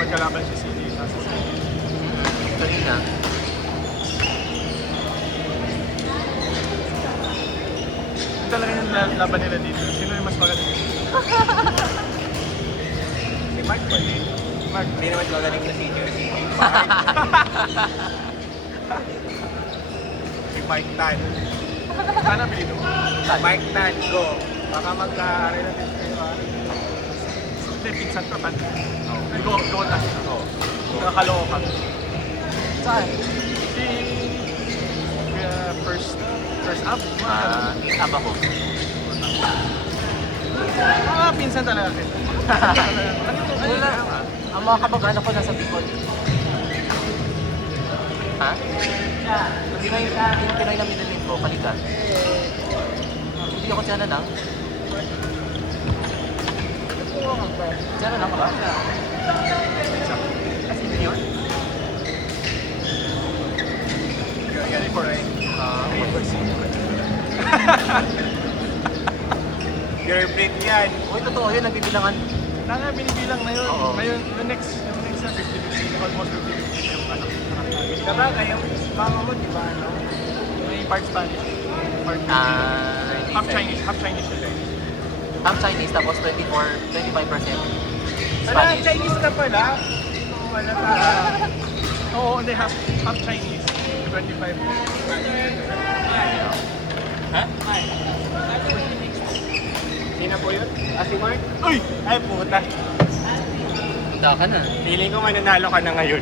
magkalaban si CJ sa Kanina. Ito talaga yung laban nila dito. Sino yung mas magaling? Si Mark pa din. Mark. Hindi naman magaling sa senior si si Mike Tan. Sana pilito. Mike Tan, go. Baka magka-arena din kayo ha. Hindi, pinsan ko. Ay, go tayo. Oo. Nakakalokan. Saan? Si first up. Tama ko. Pinsan talaga. Wala. Ang mga kamag-anak ko nasa Bicol. Ha? Yung Pinoy na minilin ko, kalikan. Hindi ako siya na lang. Siya na lang ba? Kasi hindi yun. Galing ko rin. Girlfriend yan. Uy, totoo yun, nagbibilangan. Sana binibilang na yun. Oo. Ngayon, yung next na 50-50, almost 50-50 yung anak namin. Sabagay, yung mama mo, di ba, ano? May part Spanish. Part half Chinese siya. Half Chinese, tapos 25%. Wala, Spanish. Chinese ka pala. Wala ka. Oo, hindi, half Chinese. 25. Ha? Sino po yun? Si Mark? Uy! Ay, puta. Punta ka na. Feeling ko mananalo ka na ngayon.